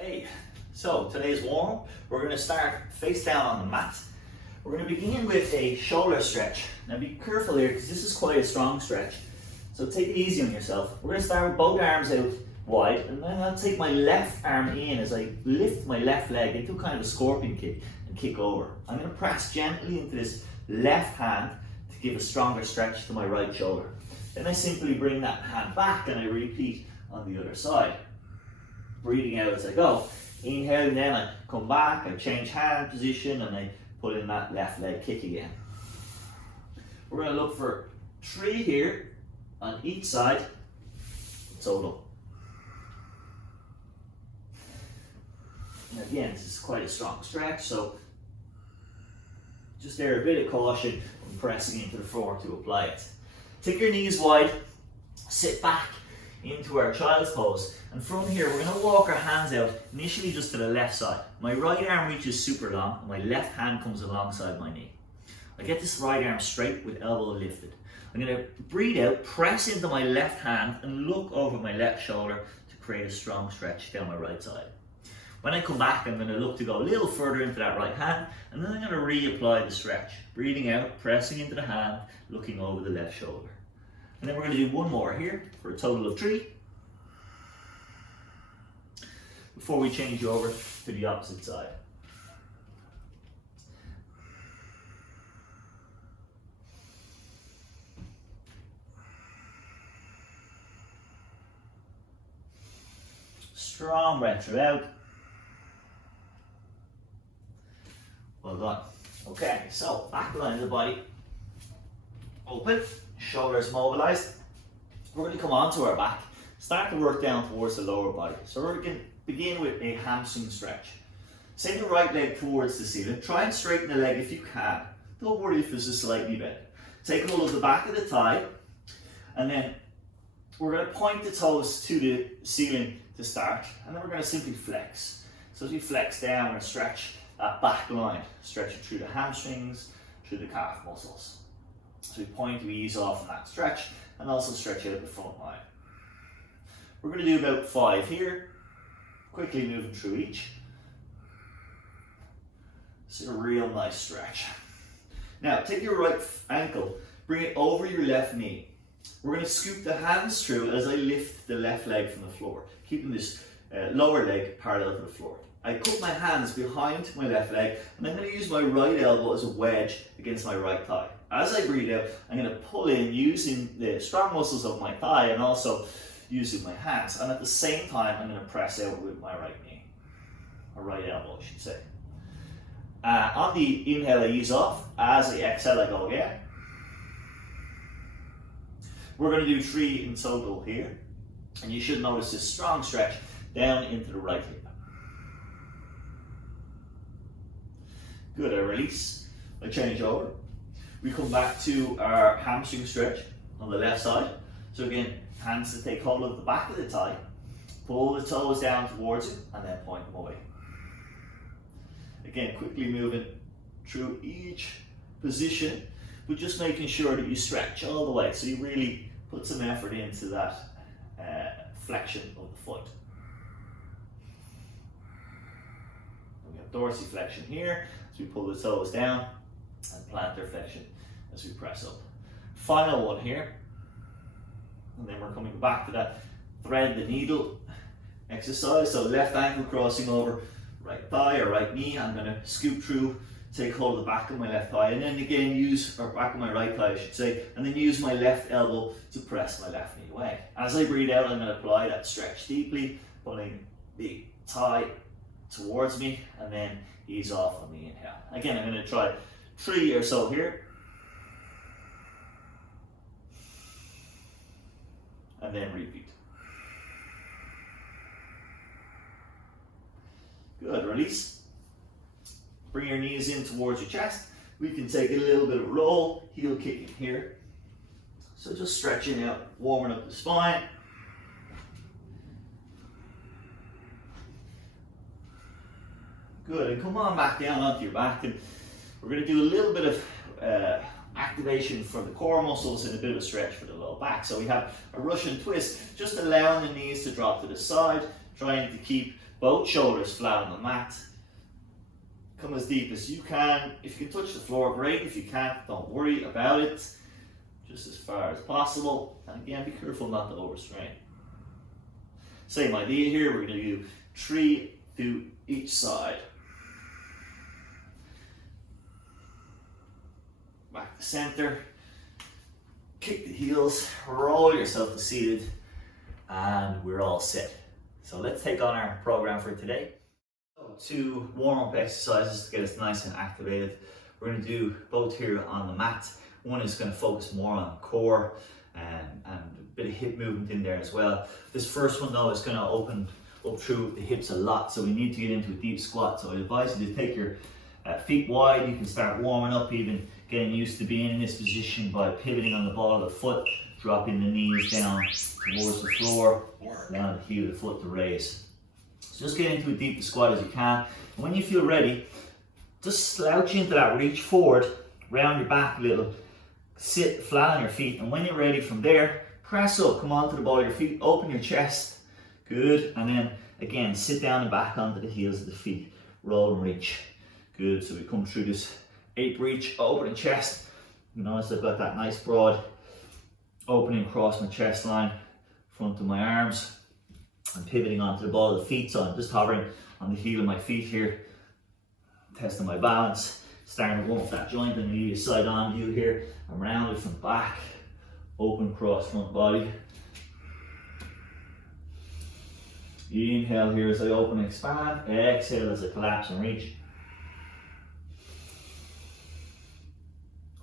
Hey, so today's warm-up, we're going to start face down on the mat. We're going to begin with a shoulder stretch. Now be careful here because this is quite a strong stretch. So take it easy on yourself. We're going to start with both arms out wide, and then I'll take my left arm in as I lift my left leg into kind of a scorpion kick and kick over. I'm going to press gently into this left hand to give a stronger stretch to my right shoulder. Then I simply bring that hand back and I repeat on the other side. Breathing out as I go. Inhale, then I come back, I change hand position, and I put in that left leg kick again. We're going to look for 3 here on each side, total. And again, this is quite a strong stretch, so just there a bit of caution when pressing into the floor to apply it. Take your knees wide, sit back into our child's pose, and from here we're going to walk our hands out initially just to the left side. My right arm reaches super long and my left hand comes alongside my knee. I get this right arm straight with elbow lifted. I'm going to breathe out, press into my left hand and look over my left shoulder to create a strong stretch down my right side. When I come back, I'm going to look to go a little further into that right hand, and then I'm going to reapply the stretch. Breathing out, pressing into the hand, looking over the left shoulder. And then we're going to do one more here for a total of 3. Before we change over to the opposite side. Strong breath throughout. Well done. Okay, so back line of the body. Open, shoulders mobilized. We're going to come onto our back. Start to work down towards the lower body. So we're going to begin with a hamstring stretch. Send the right leg towards the ceiling. Try and straighten the leg if you can. Don't worry if this is slightly bent. Take hold of the back of the thigh, and then we're going to point the toes to the ceiling to start, and then we're going to simply flex. So as we flex down, we're going to stretch that back line, stretch it through the hamstrings, through the calf muscles. So we point, we ease off from that stretch, and also stretch out the front line. We're going to do about 5 here, quickly moving through each. It's a real nice stretch. Now take your right ankle, bring it over your left knee. We're going to scoop the hands through as I lift the left leg from the floor, keeping this lower leg parallel to the floor. I put my hands behind my left leg, and I'm going to use my right elbow as a wedge against my right thigh. As I breathe out, I'm going to pull in using the strong muscles of my thigh and also using my hands. And at the same time, I'm going to press out with my right knee, or right elbow, I should say. On the inhale, I ease off. As I exhale, I go again. We're going to do 3 in total here. And you should notice this strong stretch down into the right hip. Good, I release, I change over. We come back to our hamstring stretch on the left side. So again, hands to take hold of the back of the thigh, pull the toes down towards it, and then point them away. Again, quickly moving through each position, but just making sure that you stretch all the way. So you really put some effort into that flexion of the foot. We have dorsiflexion here, as we pull the toes down, and plantar flexion as we press up. Final one here, and then we're coming back to that thread the needle exercise. So left ankle crossing over right thigh or right knee. I'm going to scoop through, take hold of the back of my left thigh, and then again or back of my right thigh I should say, and then use my left elbow to press my left knee away. As I breathe out, I'm going to apply that stretch deeply, pulling the thigh towards me, and then ease off on the inhale. Again, I'm going to try 3 or so here. And then repeat. Good, release. Bring your knees in towards your chest. We can take a little bit of roll, heel kicking here. So just stretching out, warming up the spine. Good, and come on back down onto your back, and we're going to do a little bit of activation for the core muscles and a bit of a stretch for the low back. So we have a Russian twist, just allowing the knees to drop to the side, trying to keep both shoulders flat on the mat. Come as deep as you can. If you can touch the floor, great. If you can't, don't worry about it. Just as far as possible. And again, be careful not to overstrain. Same idea here. We're going to do 3 through each side. Back to center. Kick the heels. Roll yourself to seated. And we're all set. So let's take on our program for today. 2 warm-up exercises to get us nice and activated. We're going to do both here on the mat. One is going to focus more on core and a bit of hip movement in there as well. This first one though is going to open up through the hips a lot, so we need to get into a deep squat. So I advise you to take your feet wide. You can start warming up, even getting used to being in this position by pivoting on the ball of the foot, dropping the knees down towards the floor, down the heel of the foot to raise. So just get into a deep squat as you can. And when you feel ready, just slouch into that, reach forward, round your back a little, sit flat on your feet, and when you're ready from there, press up, come onto the ball of your feet, open your chest, good, and then again, sit down and back onto the heels of the feet, roll and reach, good. So we come through this 8 reach, opening chest. You notice I've got that nice broad opening across my chest line, front of my arms. I'm pivoting onto the ball of the feet, so I'm just hovering on the heel of my feet here, testing my balance, starting to warm up that joint, and you need a side on view here. I'm rounded from back, open cross front body. Inhale here as I open and expand, exhale as I collapse and reach.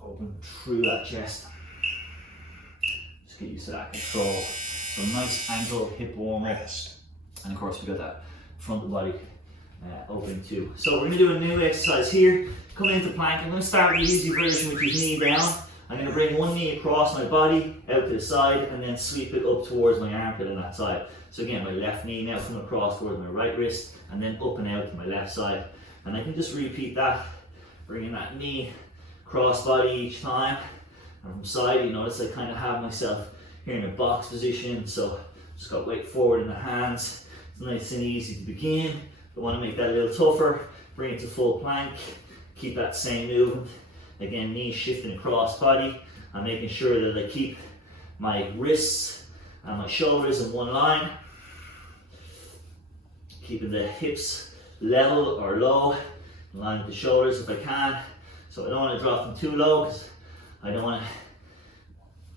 Open through that chest. Just get used to that control. So nice ankle, hip warmer, and of course we got that front of the body open too. So we're going to do a new exercise here. Coming into plank, I'm going to start with the easy version, which is knee down. I'm going to bring one knee across my body, out to the side, and then sweep it up towards my armpit on that side. So again, my left knee now from across towards my right wrist, and then up and out to my left side. And I can just repeat that, bringing that knee cross body each time. And from side, you notice I kind of have myself here in a box position, so just got weight forward in the hands. It's nice and easy to begin. If I want to make that a little tougher, bring it to full plank, keep that same movement. Again, knees shifting across body. I'm making sure that I keep my wrists and my shoulders in one line. Keeping the hips level or low, in line with the shoulders if I can. So I don't want to drop them too low because I don't want to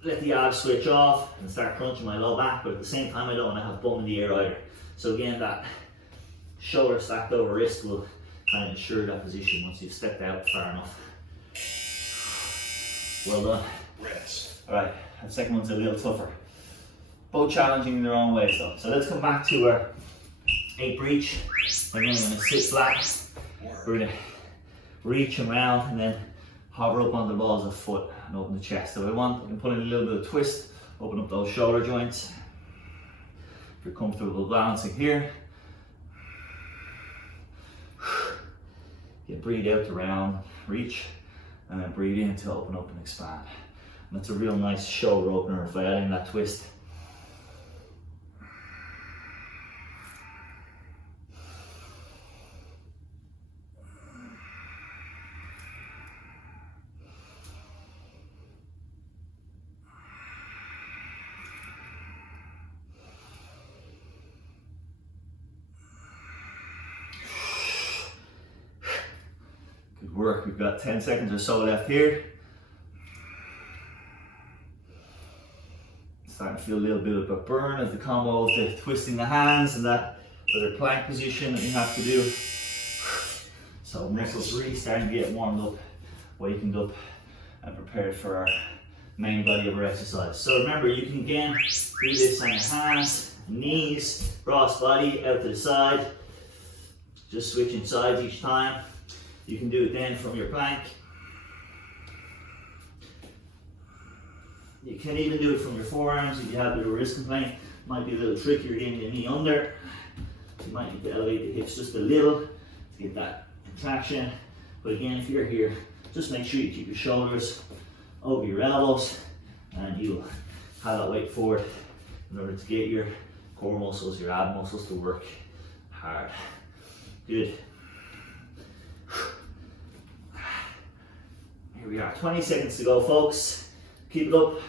let the abs switch off and start crunching my low back, but at the same time I don't want to have bum in the air either. So again, that shoulder stacked over wrist will kind of ensure that position once you've stepped out far enough. Well done. Rest. Alright, that second one's a little tougher. Both challenging in their own ways though. So let's come back to our 8 reach. Again, I'm going to sit flat. We're going to reach and round and then hover up on the balls of the foot and open the chest. So I can put in a little bit of twist, open up those shoulder joints. If you're comfortable balancing here, you breathe out to round, reach, and then breathe in to open up and expand. And that's a real nice shoulder opener if I add in that twist. Good work. We've got 10 seconds or so left here. Starting to feel a little bit of a burn as the combo of the twisting the hands and that other plank position that you have to do. So muscles really starting to get warmed up, wakened up and prepared for our main body of our exercise. So remember, you can again do this on your hands, knees, cross body, out to the side. Just switching sides each time. You can do it then from your plank. You can even do it from your forearms if you have a bit of a wrist complaint. Might be a little trickier getting the knee under. You might need to elevate the hips just a little to get that contraction. But again, if you're here, just make sure you keep your shoulders over your elbows, and you have that weight forward in order to get your core muscles, your ab muscles to work hard. Good. Here we are, 20 seconds to go, folks. Keep it up.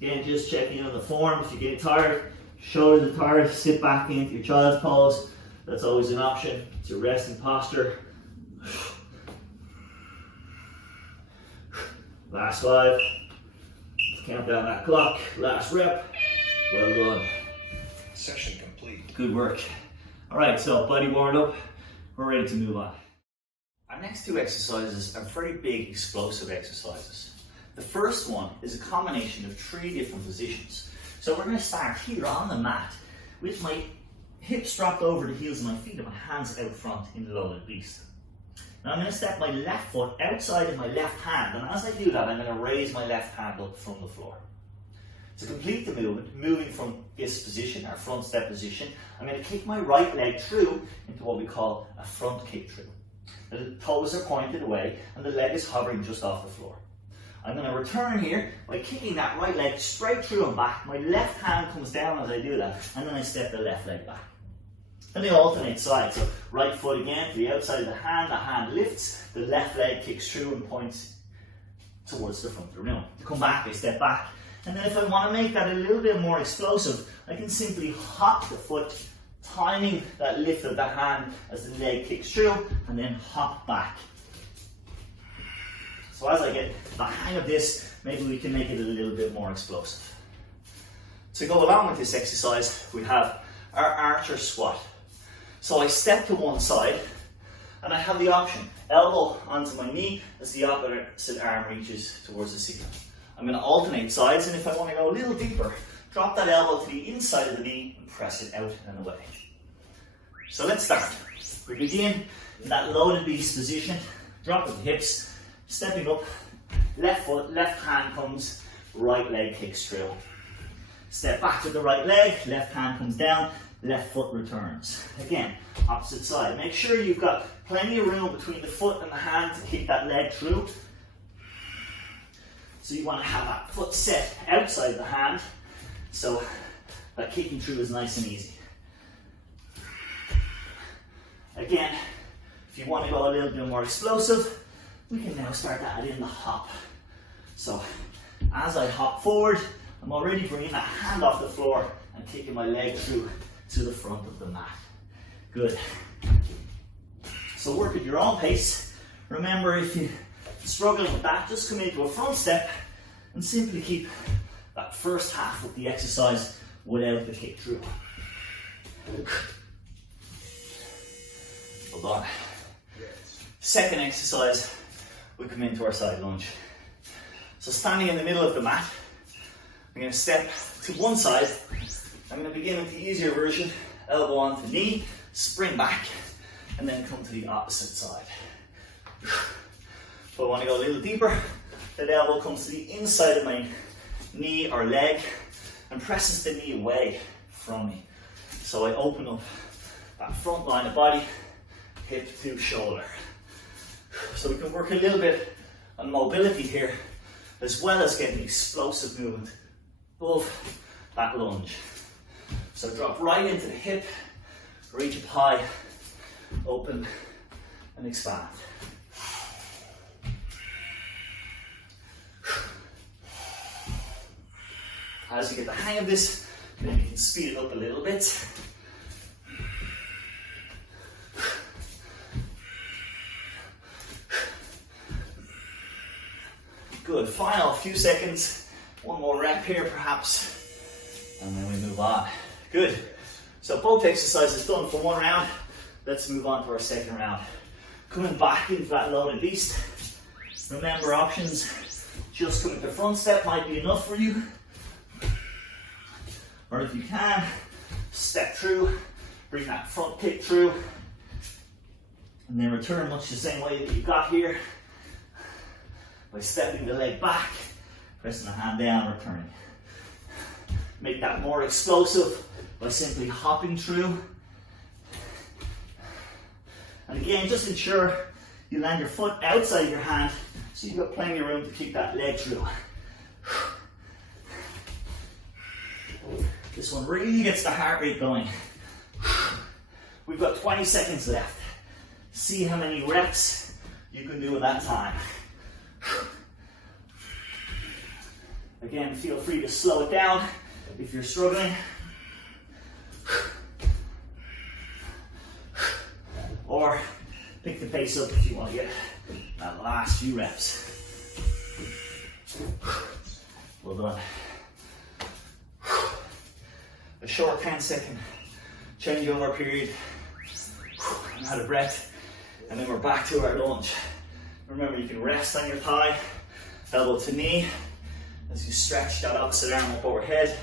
Again, just checking on the form. If you get tired, shoulders are tired, sit back into your child's pose. That's always an option. It's your resting posture. Last 5. Count down that clock. Last rep. Well done. Session complete. Good work. All right, so body warmed up. We're ready to move on. Our next 2 exercises are very big explosive exercises. The first one is a combination of 3 different positions. So we're going to start here on the mat with my hips dropped over the heels of my feet and my hands out front in loaded beast. Now I'm going to step my left foot outside of my left hand, and as I do that I'm going to raise my left hand up from the floor. To complete the movement, moving from this position, our front step position, I'm going to kick my right leg through into what we call a front kick through. The toes are pointed away and the leg is hovering just off the floor. I'm going to return here by kicking that right leg straight through and back. My left hand comes down as I do that, and then I step the left leg back. Then they alternate sides. So right foot again to the outside of the hand lifts, the left leg kicks through and points towards the front of the room. To come back, I step back. And then if I want to make that a little bit more explosive, I can simply hop the foot, timing that lift of the hand as the leg kicks through, and then hop back. So as I get the hang of this, maybe we can make it a little bit more explosive. To go along with this exercise, we have our archer squat. So I step to one side, and I have the option, elbow onto my knee as the opposite arm reaches towards the ceiling. I'm going to alternate sides, and if I want to go a little deeper, drop that elbow to the inside of the knee and press it out and away. So let's start. We begin in that loaded beast position, dropping the hips, stepping up, left foot, left hand comes, right leg kicks through. Step back with the right leg, left hand comes down, left foot returns. Again, opposite side. Make sure you've got plenty of room between the foot and the hand to keep that leg through. So you want to have that foot set outside the hand, so that kicking through is nice and easy. Again, if you want to go a little bit more explosive, we can now start to add in the hop. So as I hop forward, I'm already bringing that hand off the floor and kicking my leg through to the front of the mat. Good. So work at your own pace. Remember, if you're struggling with that, just come into a front step and simply keep that first half of the exercise without the kick through. Hold on. Second exercise, we come into our side lunge. So standing in the middle of the mat, I'm going to step to one side. I'm going to begin with the easier version, elbow onto knee, spring back, and then come to the opposite side. If I want to go a little deeper, that elbow comes to the inside of my knee or leg and presses the knee away from me. So I open up that front line of body, hip to shoulder. So we can work a little bit on mobility here, as well as getting explosive movement above that lunge. So drop right into the hip, reach up high, open and expand. As you get the hang of this, maybe you can speed it up a little bit. Good, final few seconds. One more rep here perhaps, and then we move on. Good, so both exercises done for one round. Let's move on to our second round. Coming back into that loaded beast. Remember, options, just coming to front step might be enough for you. Or if you can, step through, bring that front kick through, and then return much the same way that you got here, by stepping the leg back, pressing the hand down, returning. Make that more explosive by simply hopping through. And again, just ensure you land your foot outside your hand So you've got plenty of room to kick that leg through. This one really gets the heart rate going. We've got 20 seconds left. See how many reps you can do in that time. Again, feel free to slow it down if you're struggling. Or pick the pace up if you want to get that last few reps. Well done. A short 10-second changeover period. Out of breath. And then we're back to our lunge. Remember, you can rest on your thigh, elbow to knee, as you stretch that opposite arm up overhead,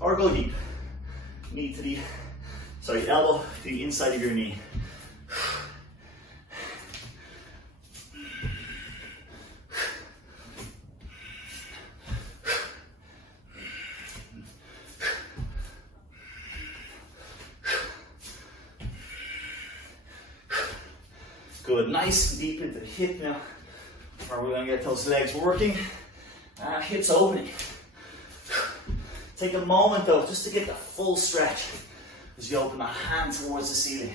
or go deep. Elbow to the inside of your knee. Good, nice and deep into the hip now, where we're going to get those legs working and hips opening. Take a moment though, just to get the full stretch as you open the hand towards the ceiling.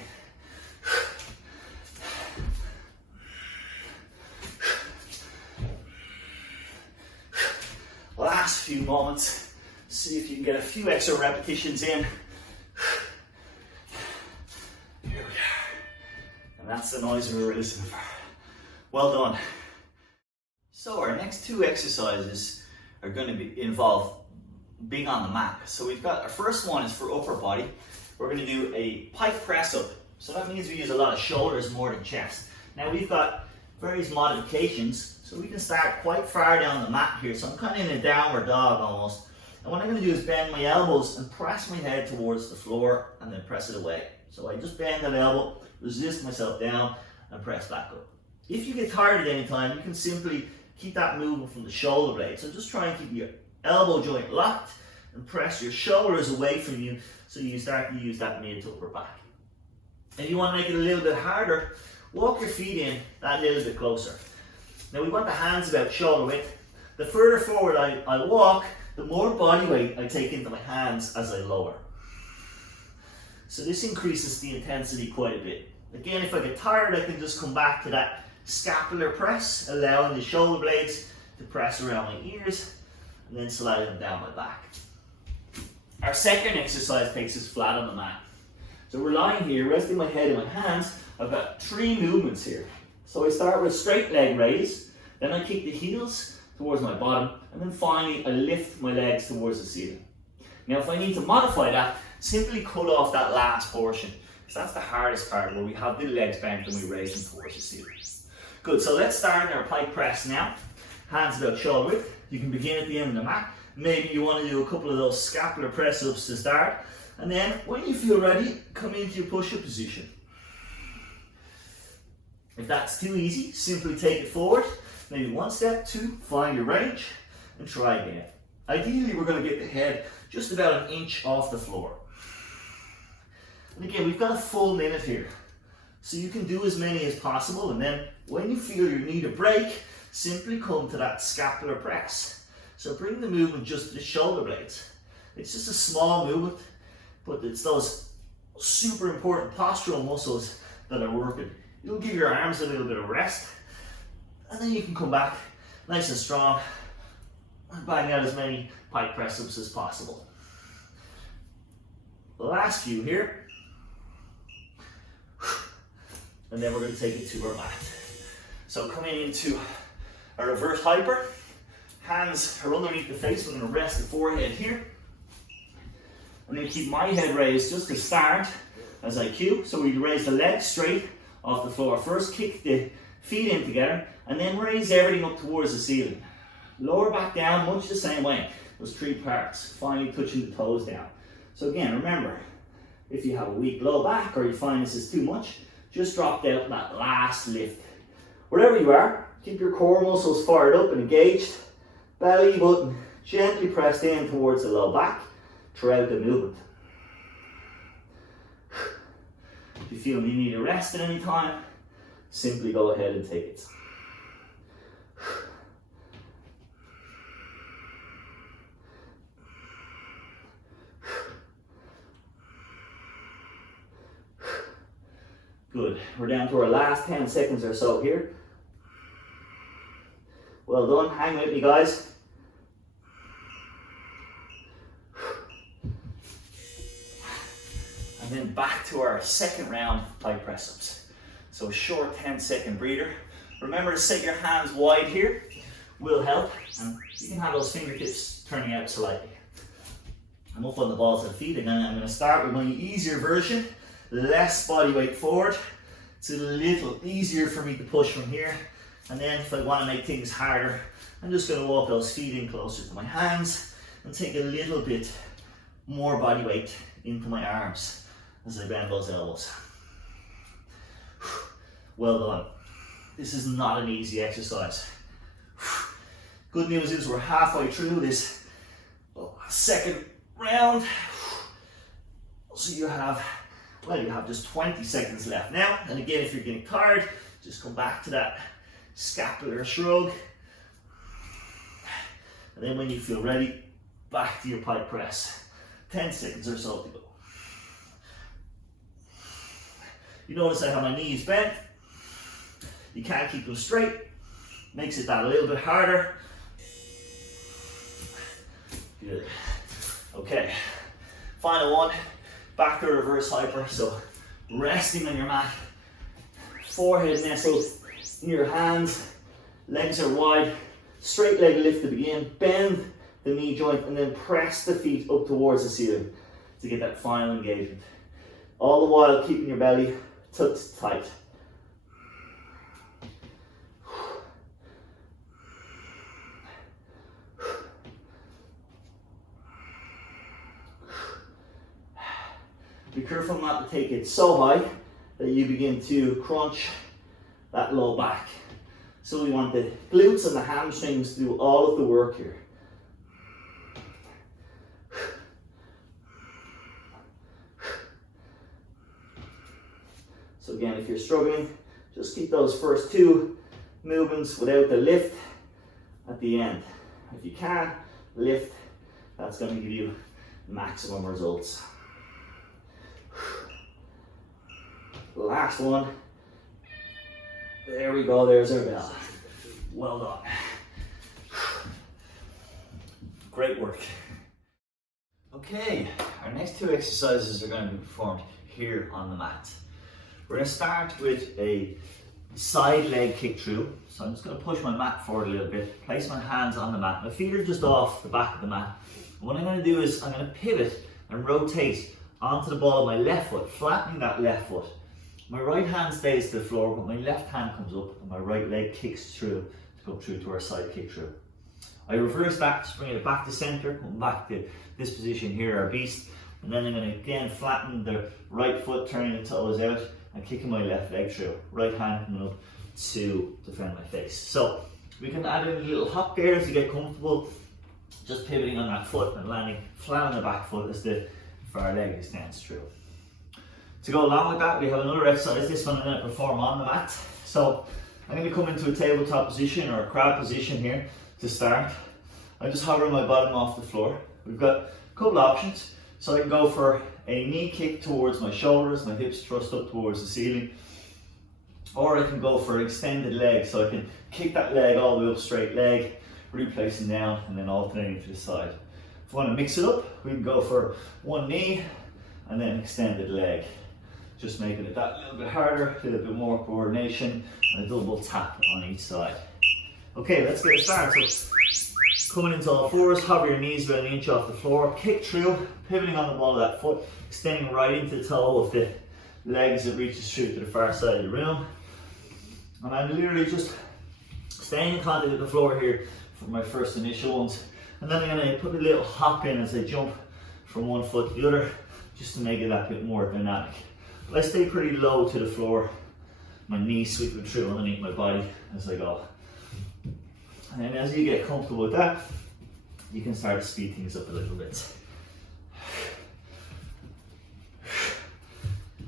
Last few moments, see if you can get a few extra repetitions in. Here we are. And that's the noise we were listening for. Well done. So our next two exercises are going to involve being on the mat. So we've got, our first one is for upper body. We're going to do a pike press up. So that means we use a lot of shoulders more than chest. Now we've got various modifications. So we can start quite far down the mat here. So I'm kind of in a downward dog almost. And what I'm going to do is bend my elbows and press my head towards the floor and then press it away. So I just bend that elbow, resist myself down and press back up. If you get tired at any time, you can simply keep that movement from the shoulder blade. So just try and keep your elbow joint locked and press your shoulders away from you so you start to use that mid to upper back. If you want to make it a little bit harder, walk your feet in that little bit closer. Now we want the hands about shoulder width. The further forward I walk, the more body weight I take into my hands as I lower. So this increases the intensity quite a bit. Again, if I get tired, I can just come back to that scapular press, allowing the shoulder blades to press around my ears and then slide them down my back. Our second exercise takes us flat on the mat. So we're lying here, resting my head in my hands. I've got three movements here. So I start with straight leg raise, then I kick the heels towards my bottom, and then finally I lift my legs towards the ceiling. Now if I need to modify that, simply cut off that last portion, because that's the hardest part, where we have the legs bent and we raise them towards the ceiling. Good, so let's start our pike press now. Hands about shoulder width. You can begin at the end of the mat. Maybe you want to do a couple of those scapular press ups to start, and then when you feel ready, come into your push-up position. If that's too easy, simply take it forward, maybe one step, two, find your range, and try again. Ideally, we're going to get the head just about an inch off the floor. And again, we've got a full minute here, so you can do as many as possible, and then when you feel you need a break, simply come to that scapular press. So bring the movement just to the shoulder blades. It's just a small movement, but it's those super important postural muscles that are working. You'll give your arms a little bit of rest, and then you can come back nice and strong and bang out as many pike press ups as possible. The last few here, and then we're going to take it to our mat. So coming into a reverse hyper, hands are underneath the face. We're going to rest the forehead here. I'm going to keep my head raised just to start as I cue. So we raise the legs straight off the floor. First kick the feet in together and then raise everything up towards the ceiling. Lower back down much the same way. Those three parts, finally touching the toes down. So again, remember, if you have a weak low back or you find this is too much, just drop down that last lift. Wherever you are, keep your core muscles fired up and engaged. Belly button gently pressed in towards the low back throughout the movement. If you feel you need a rest at any time, simply go ahead and take it. Good. We're down to our last 10 seconds or so here. Well done. Hang with me, guys. And then back to our second round of pike press ups. So a short 10-second breather. Remember to set your hands wide here. Will help. And you can have those fingertips turning out slightly. I'm up on the balls of the feet, and then I'm going to start with my easier version. Less body weight forward. It's a little easier for me to push from here. And then if I want to make things harder, I'm just going to walk those feet in closer to my hands and take a little bit more body weight into my arms as I bend those elbows. Well done. This is not an easy exercise. Good news is we're halfway through this second round. So you have just 20 seconds left now. And again, if you're getting tired, just come back to that scapular shrug. And then when you feel ready, back to your pike press. 10 seconds or so to go. You notice I have my knees bent. You can't keep them straight. Makes it that a little bit harder. Good. Okay. Final one. Back to reverse hyper. So resting on your mat. Forehead nestled in your hands. Legs are wide. Straight leg lift to begin. Bend the knee joint and then press the feet up towards the ceiling to get that final engagement. All the while keeping your belly tucked tight. Be careful not to take it so high that you begin to crunch that low back. So we want the glutes and the hamstrings to do all of the work here. So again, if you're struggling, just keep those first two movements without the lift at the end. If you can lift, that's going to give you maximum results. Last one. There we go, there's our bell. Well done. Great work. Okay, our next two exercises are going to be performed here on the mat. We're going to start with a side leg kick through. So I'm just going to push my mat forward a little bit, place my hands on the mat. My feet are just off the back of the mat. And what I'm going to do is I'm going to pivot and rotate onto the ball of my left foot, flattening that left foot. My right hand stays to the floor, but my left hand comes up and my right leg kicks through to go through to our side kick through. I reverse that, just bring it back to center, come back to this position here, our beast. And then I'm going to again flatten the right foot, turning the toes out and kicking my left leg through. Right hand coming up to defend my face. So we can add in a little hop there as you get comfortable, just pivoting on that foot and landing flat on the back foot as the far leg extends through. To go along with that, we have another exercise. This one I'm going to perform on the mat. So I'm going to come into a tabletop position or a crab position here to start. I'm just hovering my bottom off the floor. We've got a couple of options. So I can go for a knee kick towards my shoulders, my hips thrust up towards the ceiling. Or I can go for an extended leg. So I can kick that leg all the way up, straight leg, replacing down and then alternating to the side. If I want to mix it up, we can go for one knee and then extended leg. Just making it that little bit harder, a little bit more coordination, and a double tap on each side. Okay, let's get started. So, coming into all fours, hover your knees about an inch off the floor, kick through, pivoting on the ball of that foot, extending right into the toe of the leg as it reaches through to the far side of the room. And I'm literally just staying in contact with the floor here for my first initial ones. And then I'm going to put a little hop in as I jump from one foot to the other, just to make it that bit more dynamic. But I stay pretty low to the floor, my knees sweeping through underneath my body as I go. And then as you get comfortable with that, you can start to speed things up a little bit.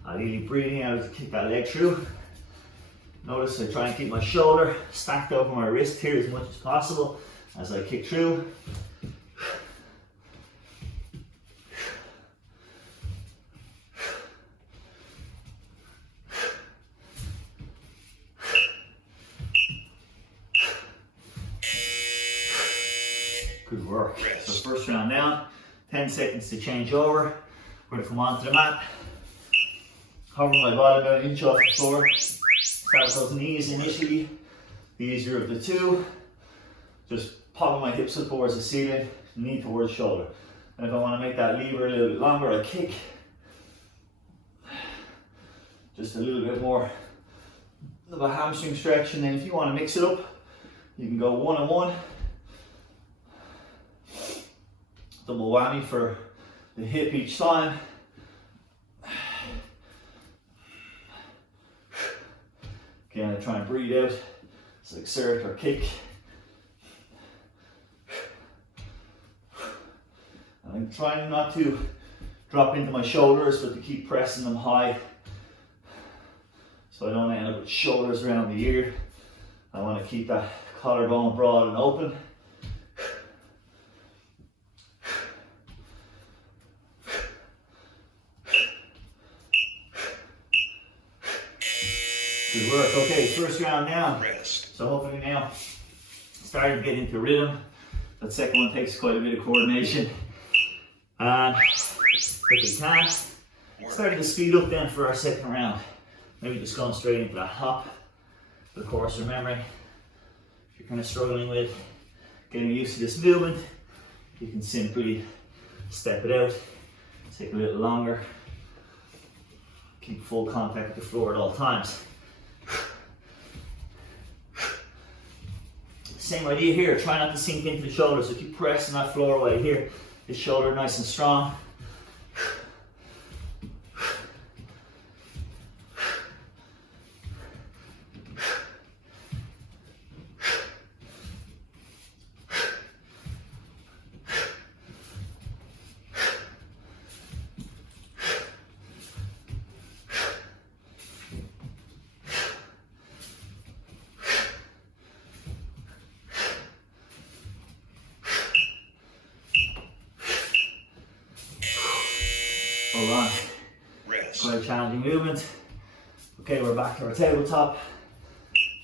Ideally breathing out to kick that leg through. Notice I try and keep my shoulder stacked over my wrist here as much as possible as I kick through. Good work. So first round down, 10 seconds to change over. We're gonna come onto the mat. Hover my bottom about an inch off the floor. Start with those knees initially. The easier of the two. Just popping my hips up towards the ceiling, knee towards shoulder. And if I want to make that lever a little bit longer, I kick. Just a little bit more of a hamstring stretch. And then if you want to mix it up, you can go one on one. Double whammy for the hip each time. Again, I try and breathe out. So exert or kick. I'm trying not to drop into my shoulders, but to keep pressing them high. So I don't end up with shoulders around the ear. I want to keep that collarbone broad and open. Good work. Okay, first round now. Rest. So hopefully now starting to get into rhythm. That second one takes quite a bit of coordination. And if we can, starting to speed up then for our second round. Maybe just going straight into that hop. But of course, remembering, if you're kind of struggling with getting used to this movement, you can simply step it out, take a little longer, keep full contact with the floor at all times. Same idea here, try not to sink into the shoulder, so keep pressing that floor away here. The shoulder nice and strong. Hold on. Rest. Quite a challenging movement. Okay, we're back to our tabletop.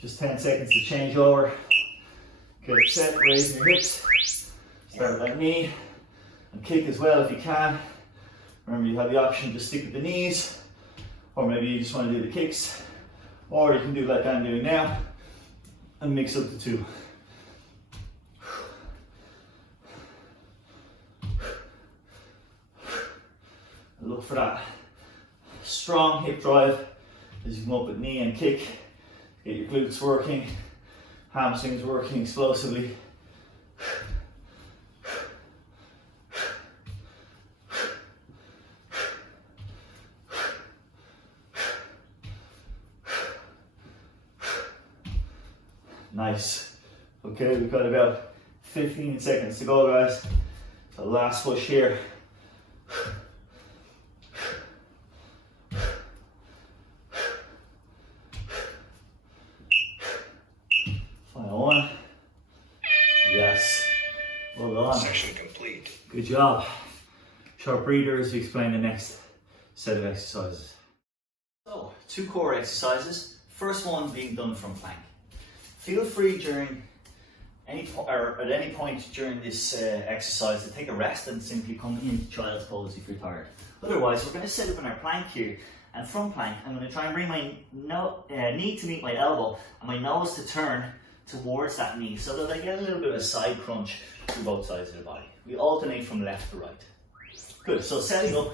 Just 10 seconds to change over. Get it set, raising your hips. Start with that knee. And kick as well if you can. Remember, you have the option to stick with the knees, or maybe you just want to do the kicks, or you can do like I'm doing now and mix up the two. Look for that strong hip drive as you come up with knee and kick. Get your glutes working, hamstrings working explosively. Nice. Okay, we've got about 15 seconds to go, guys. So last push here. Final one. Yes. Well done. Section complete. Good job. Short breather as we explain the next set of exercises. So, 2 core exercises. First one being done from plank. Feel free during at any point during this exercise to take a rest and simply come into child's pose if you're tired. Otherwise, we're going to set up in our plank here, and from plank, I'm going to try and bring my knee to meet my elbow and my nose to turn towards that knee so that I get a little bit of a side crunch to both sides of the body. We alternate from left to right. Good, so setting up,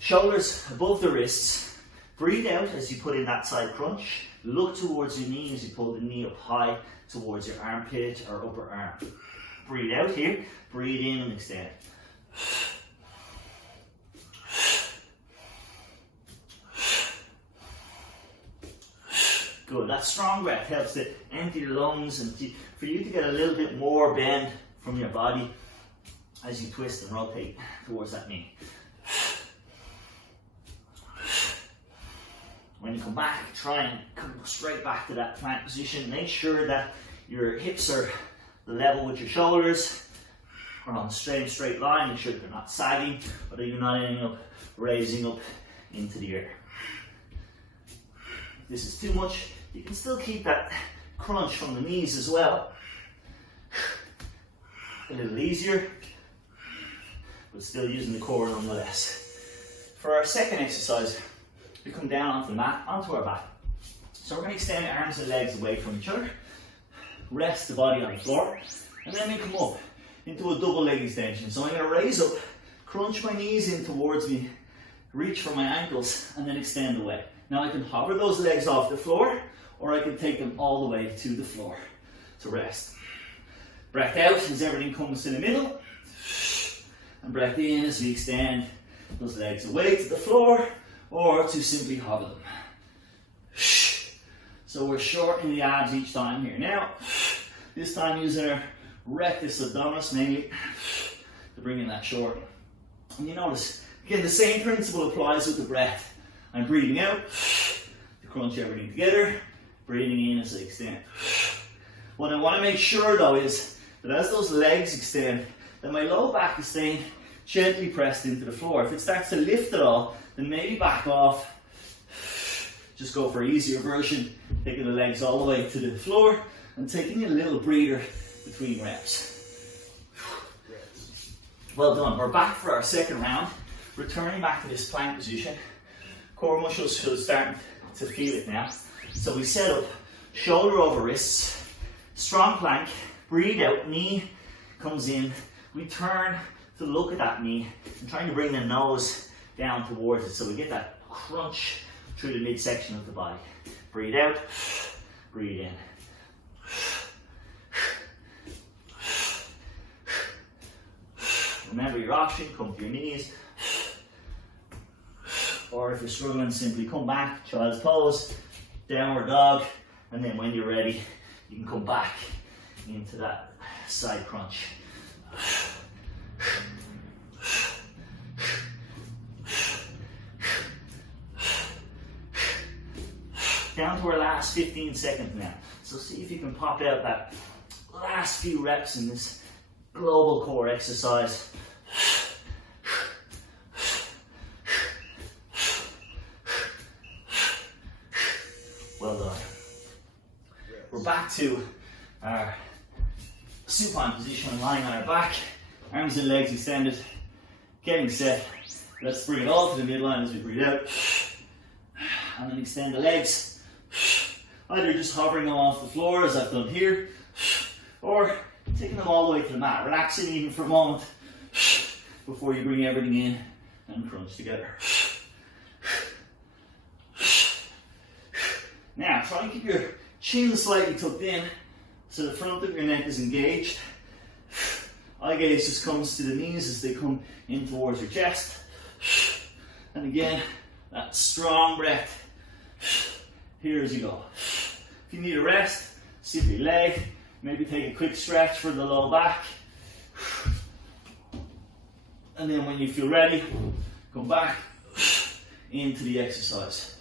shoulders above the wrists, breathe out as you put in that side crunch, look towards your knee as you pull the knee up high towards your armpit or upper arm. Breathe out here, breathe in and extend. Good, that strong breath helps to empty your lungs and for you to get a little bit more bend from your body as you twist and rotate towards that knee. When you come back, try and come straight back to that plank position. Make sure that your hips are level with your shoulders or on the straight line. Make sure they're not sagging, or that you're not ending up raising up into the air. If this is too much, you can still keep that crunch from the knees as well. A little easier, but still using the core nonetheless. For our second exercise, we come down onto the mat, onto our back. So we're going to extend our arms and legs away from each other, rest the body on the floor, and then we come up into a double leg extension. So I'm going to raise up, crunch my knees in towards me, reach for my ankles, and then extend away. Now I can hover those legs off the floor, or I can take them all the way to the floor to rest. Breath out as everything comes to the middle, and breath in as we extend those legs away to the floor, or to simply hover them. So we're shortening the abs each time here. Now, this time using our rectus abdominis mainly to bring in that short. And you notice, again, the same principle applies with the breath. I'm breathing out to crunch everything together, breathing in as I extend. What I want to make sure though is that as those legs extend, that my low back is staying gently pressed into the floor. If it starts to lift at all, then maybe back off. Just go for an easier version, taking the legs all the way to the floor and taking a little breather between reps. Well done. We're back for our second round. Returning back to this plank position. Core muscles should start to feel it now. So we set up shoulder over wrists, strong plank, breathe out, knee comes in. We turn to look at that knee and trying to bring the nose down towards it so we get that crunch through the midsection of the body. Breathe out, breathe in. Remember your option, come to your knees. Or if you're struggling, simply come back, child's pose, downward dog, and then when you're ready, you can come back into that side crunch. Down to our last 15 seconds now. So see if you can pop out that last few reps in this global core exercise. Well done. We're back to our supine position, lying on our back, arms and legs extended, getting set. Let's bring it all to the midline as we breathe out. And then extend the legs. Either just hovering them off the floor as I've done here, or taking them all the way to the mat, relaxing even for a moment before you bring everything in and crunch together. Now, try and keep your chin slightly tucked in so the front of your neck is engaged. Eye gaze just comes to the knees as they come in towards your chest. And again, that strong breath here as you go. If you need a rest, simply lay, maybe take a quick stretch for the low back. And then when you feel ready, come back into the exercise.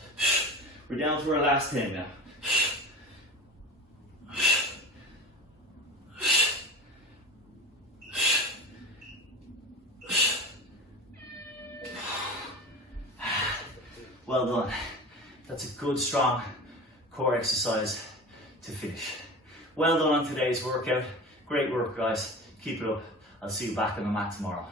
We're down to our last 10 now. Well done. That's a good, strong core exercise to finish. Well done on today's workout. Great work, guys. Keep it up. I'll see you back on the mat tomorrow.